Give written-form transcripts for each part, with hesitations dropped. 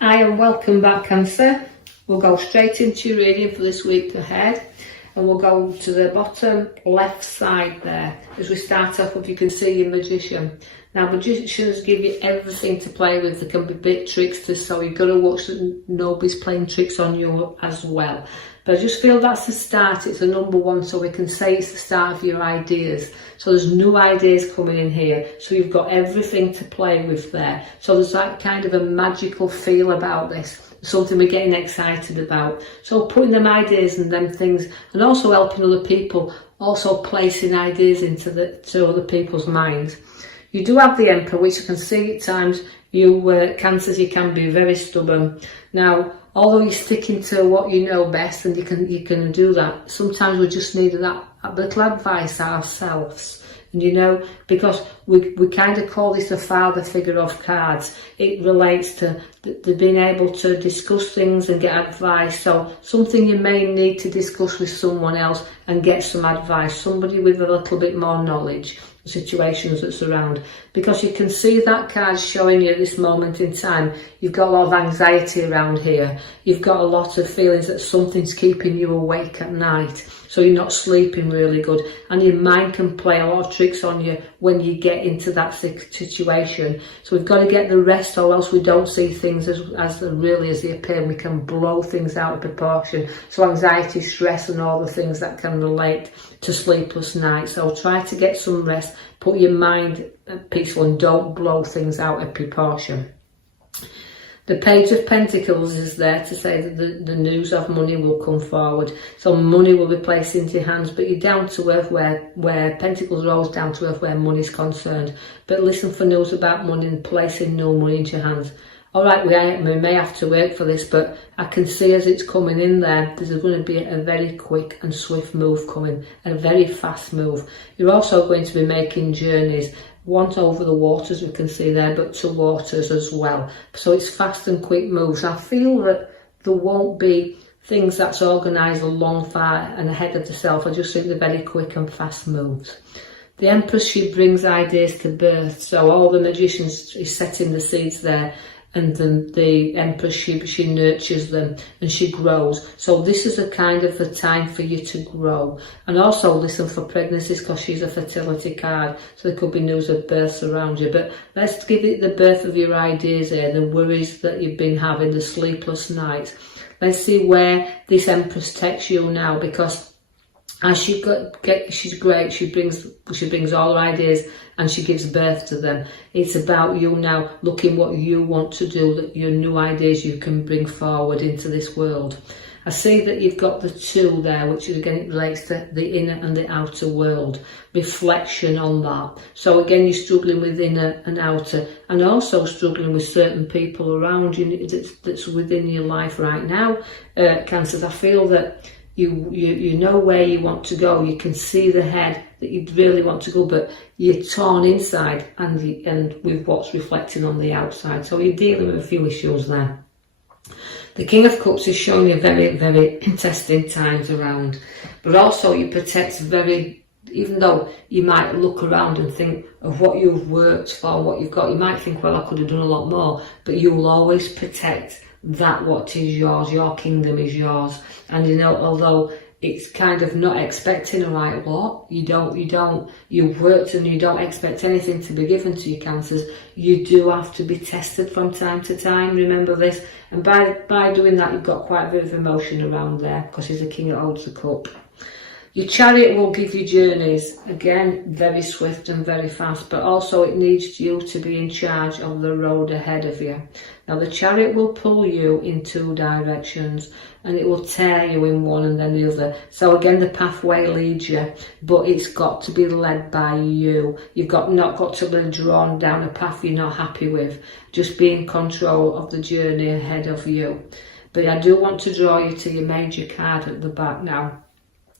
Hi and welcome back, Cancer. We'll go straight into your reading for this week ahead, and we'll go to the bottom left side there. As we start off with, you can see your magician. Now, magicians give you everything to play with. There can be bit tricksters, so you've got to watch that nobody's playing tricks on you as well. But I just feel that's the start. It's the number one, so we can say it's the start of your ideas. So there's new ideas coming in here. So you've got everything to play with there. So there's that kind of a magical feel about this. Something we're getting excited about. So putting them ideas and them things, and also helping other people, also placing ideas to other people's minds. You do have the Emperor, which I can see at times you Cancers, you can be very stubborn. Now, although you're sticking to what you know best, and you can do that, sometimes we just need that little advice ourselves. And because we kind of call this the father figure of cards. It relates to the being able to discuss things and get advice. So something you may need to discuss with someone else and get some advice, somebody with a little bit more knowledge, situations that surround. Because you can see that card showing you at this moment in time, you've got a lot of anxiety around here. You've got a lot of feelings that something's keeping you awake at night. So you're not sleeping really good, and your mind can play a lot of tricks on you when you get into that situation. So we've got to get the rest, or else we don't see things as they appear, and we can blow things out of proportion. So anxiety, stress, and all the things that can relate to sleepless nights. So try to get some rest, put your mind peaceful, and don't blow things out of proportion. The Page of Pentacles is there to say that the news of money will come forward. So money will be placed into your hands, but you're down to earth where Pentacles are always down to earth where money's concerned. But listen for news about money and placing no money into your hands. All right, we may have to work for this, but I can see as it's coming in there's going to be a very quick and swift move coming, a very fast move. You're also going to be making journeys. One over the waters, we can see there, but to waters as well. So it's fast and quick moves. I feel that there won't be things that's organised along far and ahead of yourself. I just think they're very quick and fast moves. The Empress, she brings ideas to birth. So all the magicians is setting the seeds there. And then the Empress, she nurtures them and she grows. So this is a kind of the time for you to grow. And also listen for pregnancies, because she's a fertility card. So there could be news of births around you. But let's give it the birth of your ideas here, the worries that you've been having, the sleepless nights. Let's see where this Empress takes you now, because as she's great, she brings all her ideas and she gives birth to them. It's about you now looking what you want to do, that your new ideas you can bring forward into this world. I see that you've got the two there, which is, again, it relates to the inner and the outer world. Reflection on that. So again, you're struggling with inner and outer, and also struggling with certain people around you that's within your life right now. Cancers, I feel that you know where you want to go. You can see the head that you really want to go, but you're torn inside and with what's reflecting on the outside. So you're dealing with a few issues there. The King of Cups is showing you very, very testing times around, but also you protect even though you might look around and think of what you've worked for, what you've got, you might think, well, I could have done a lot more, but you will always protect that what is yours. Your kingdom is yours. And although it's kind of not expecting a right lot, you've worked and you don't expect anything to be given to you, Cancers. You do have to be tested from time to time, remember this. And by doing that, you've got quite a bit of emotion around there, because he's the king that holds the cup. Your Chariot will give you journeys, again, very swift and very fast, but also it needs you to be in charge of the road ahead of you. Now, the Chariot will pull you in two directions, and it will tear you in one and then the other. So again, the pathway leads you, but it's got to be led by you. You've not got to be drawn down a path you're not happy with. Just be in control of the journey ahead of you. But I do want to draw you to your major card at the back now,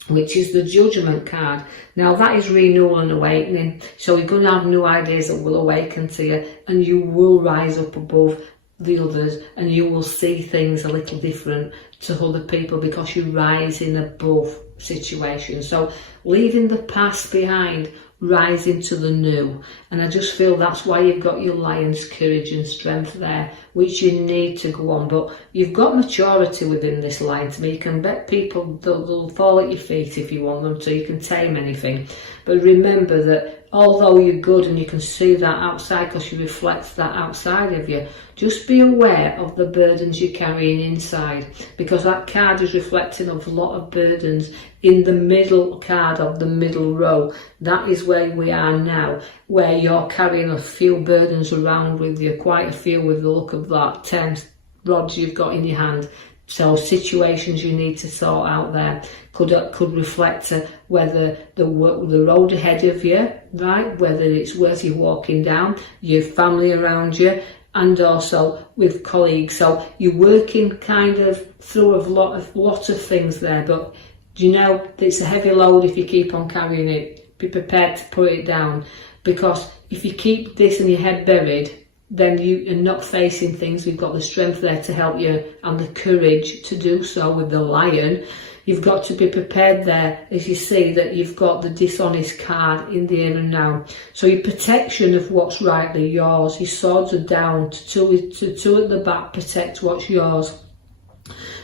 which is the Judgment card. Now, that is renewal and awakening. So you're going to have new ideas that will awaken to you, and you will rise up above the others, and you will see things a little different to other people, because you're rising above situation. So leaving the past behind, rising to the new. And I just feel that's why you've got your lion's courage and strength there, which you need to go on. But you've got maturity within this lion to me. You can bet people they'll fall at your feet if you want them to. You can tame anything. But remember that although you're good and you can see that outside because you reflect that outside of you, just be aware of the burdens you're carrying inside, because that card is reflecting of a lot of burdens in the middle card of the middle row. That is where we are now, where you're carrying a few burdens around with you, quite a few with the look of that 10 rods you've got in your hand. So situations you need to sort out there could reflect whether the road ahead of you, right, whether it's worth you walking down, your family around you, and also with colleagues. So you're working kind of through a lot of things there, but you know it's a heavy load if you keep on carrying it. Be prepared to put it down, because if you keep this in your head buried, then you are not facing things. We've got the strength there to help you and the courage to do so with the lion. You've got to be prepared there, as you see that you've got the dishonest card in the here and now. So your protection of what's rightly yours, your swords are down, to two at the back, protect what's yours.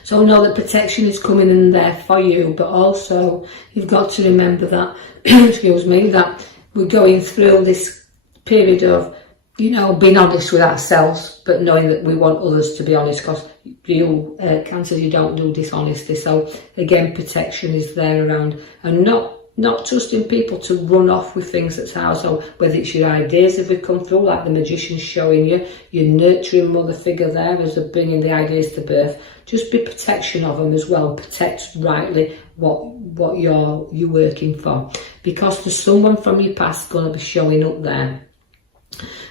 So know that protection is coming in there for you, but also you've got to remember that, excuse me, that we're going through this period of, you know, being honest with ourselves, but knowing that we want others to be honest, because you, Cancers, you don't do dishonesty. So again, protection is there around, and not trusting people to run off with things that's ours. So whether it's your ideas if we come through, like the magician's showing you, your nurturing mother figure there as they're bringing the ideas to birth, just be protection of them as well. Protect rightly what you're working for, because there's someone from your past going to be showing up there.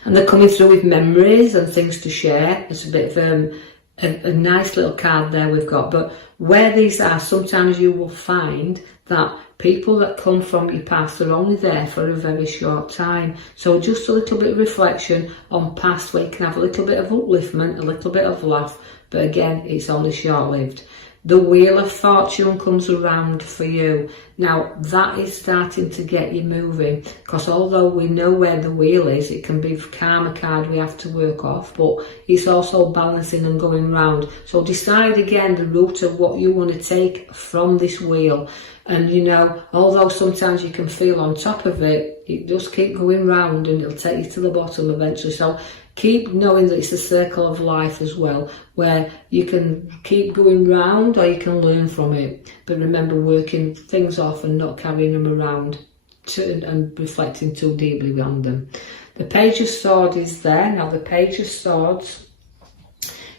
And they're coming through with memories and things to share. It's a bit of a nice little card there we've got. But where these are, sometimes you will find that people that come from your past are only there for a very short time. So just a little bit of reflection on past, where you can have a little bit of upliftment, a little bit of laugh. But again, it's only short-lived. The Wheel of Fortune comes around for you. Now, that is starting to get you moving, because although we know where the wheel is, it can be karma card we have to work off, but it's also balancing and going round. So decide again the route of what you want to take from this wheel. And you know, although sometimes you can feel on top of it, it does keep going round and it'll take you to the bottom eventually. So keep knowing that it's a circle of life as well, where you can keep going round or you can learn from it. But remember, working things off and not carrying them around and reflecting too deeply on them. The Page of Swords is there. Now the Page of Swords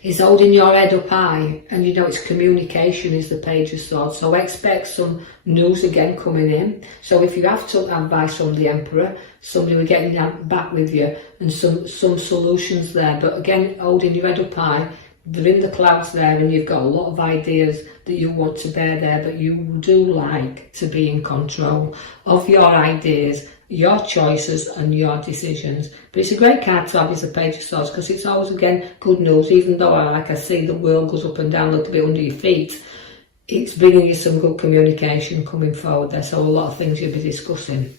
is holding your head up high, and you know it's communication is the Page of Swords. So expect some news again coming in. So if you have to advice from the Emperor, somebody will get back with you, and some solutions there. But again, holding your head up high, they're in the clouds there, and you've got a lot of ideas that you want to bear there, but you do like to be in control of your ideas, your choices and your decisions. But it's a great card to have as a Page of Swords, because it's always, again, good news. Even though, like I see, the world goes up and down a little bit under your feet, it's bringing you some good communication coming forward there. So a lot of things you'll be discussing.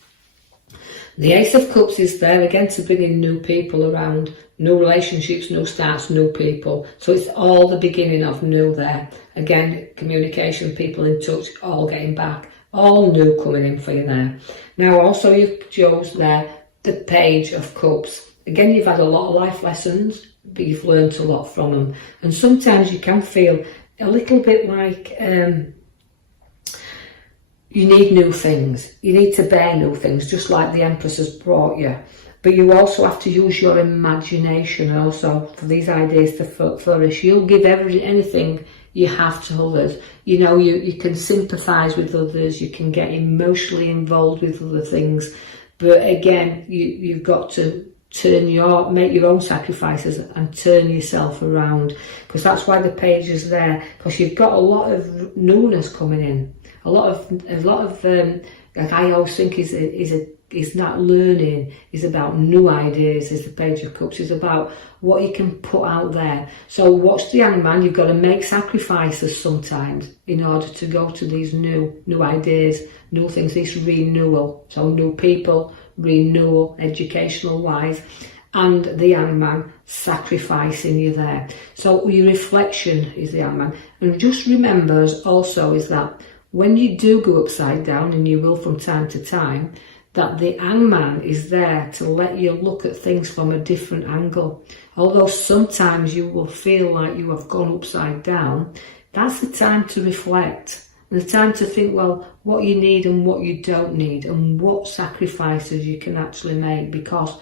The Ace of Cups is there again to bring in new people around, new relationships, new starts, new people. So it's all the beginning of new there. Again, communication, people in touch, all getting back, all new coming in for you there. Now also you chose there the Page of Cups. Again, you've had a lot of life lessons, but you've learned a lot from them. And sometimes you can feel a little bit like you need new things. You need to bear new things, just like the Empress has brought you. But you also have to use your imagination also for these ideas to flourish. You'll give anything you have to others. You know, you can sympathise with others, you can get emotionally involved with other things. But again, you've got to make your own sacrifices and turn yourself around, because that's why the Page is there, because you've got a lot of newness coming in, a lot of like I always think is a is that learning, is about new ideas, is the Page of Cups, is about what you can put out there. So watch the Hangman, you've got to make sacrifices sometimes in order to go to these new ideas, new things, this renewal. So new people, renewal, educational wise, and the Hangman sacrificing you there. So your reflection is the Hangman. And just remember also is that when you do go upside down, and you will from time to time, that the Hangman is there to let you look at things from a different angle. Although sometimes you will feel like you have gone upside down, that's the time to reflect. And the time to think, well, what you need and what you don't need, and what sacrifices you can actually make, because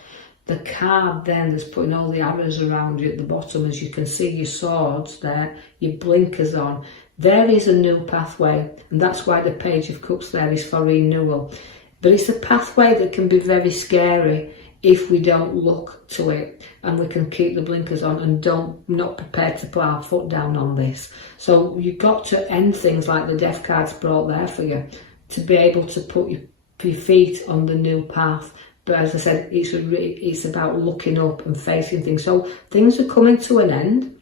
the card then that's putting all the arrows around you at the bottom, as you can see your swords there, your blinkers on, there is a new pathway, and that's why the Page of Cups there is for renewal. But it's a pathway that can be very scary if we don't look to it, and we can keep the blinkers on and not prepared to put our foot down on this. So you've got to end things like the Death card's brought there for you, to be able to put your feet on the new path. But as I said, it's about looking up and facing things. So things are coming to an end.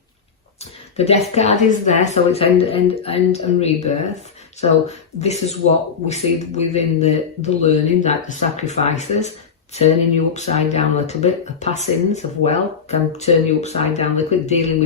The Death card is there, so it's end and rebirth. So this is what we see within the learning, like the sacrifices, turning you upside down a little bit. The passings of well can turn you upside down a little bit, dealing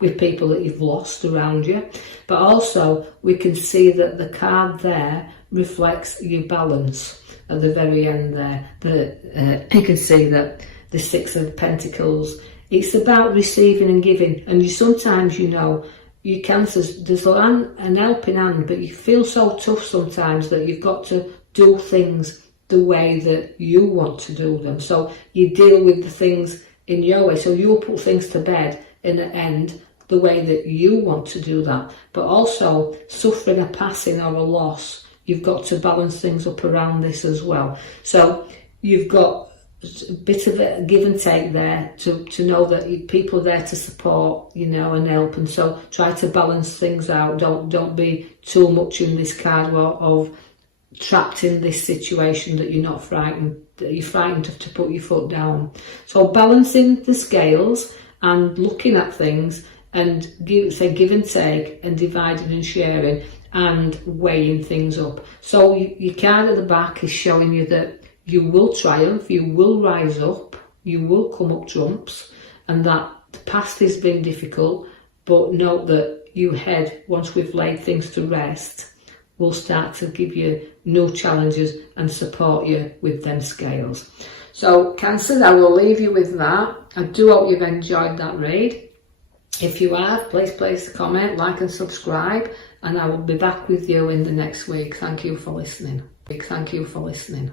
with people that you've lost around you. But also we can see that the card there reflects your balance. At the very end there, you can see that the Six of Pentacles, it's about receiving and giving. And sometimes, you cancers, there's an helping hand, but you feel so tough sometimes that you've got to do things the way that you want to do them. So you deal with the things in your way. So you'll put things to bed in the end the way that you want to do that. But also suffering a passing or a loss, you've got to balance things up around this as well. So you've got a bit of a give and take there to know that people are there to support, and help. And so try to balance things out. Don't be too much in this card of trapped in this situation that you're not frightened, that you're frightened to put your foot down. So balancing the scales and looking at things and give and take and dividing and sharing and weighing things up. So your card at the back is showing you that you will triumph, you will rise up, you will come up trumps, and that the past has been difficult, but note that you head, once we've laid things to rest, will start to give you new challenges and support you with them scales. So Cancer, I will leave you with that. I do hope you've enjoyed that read. If you have, please place a comment, like and subscribe, and I will be back with you in the next week. Thank you for listening. Thank you for listening.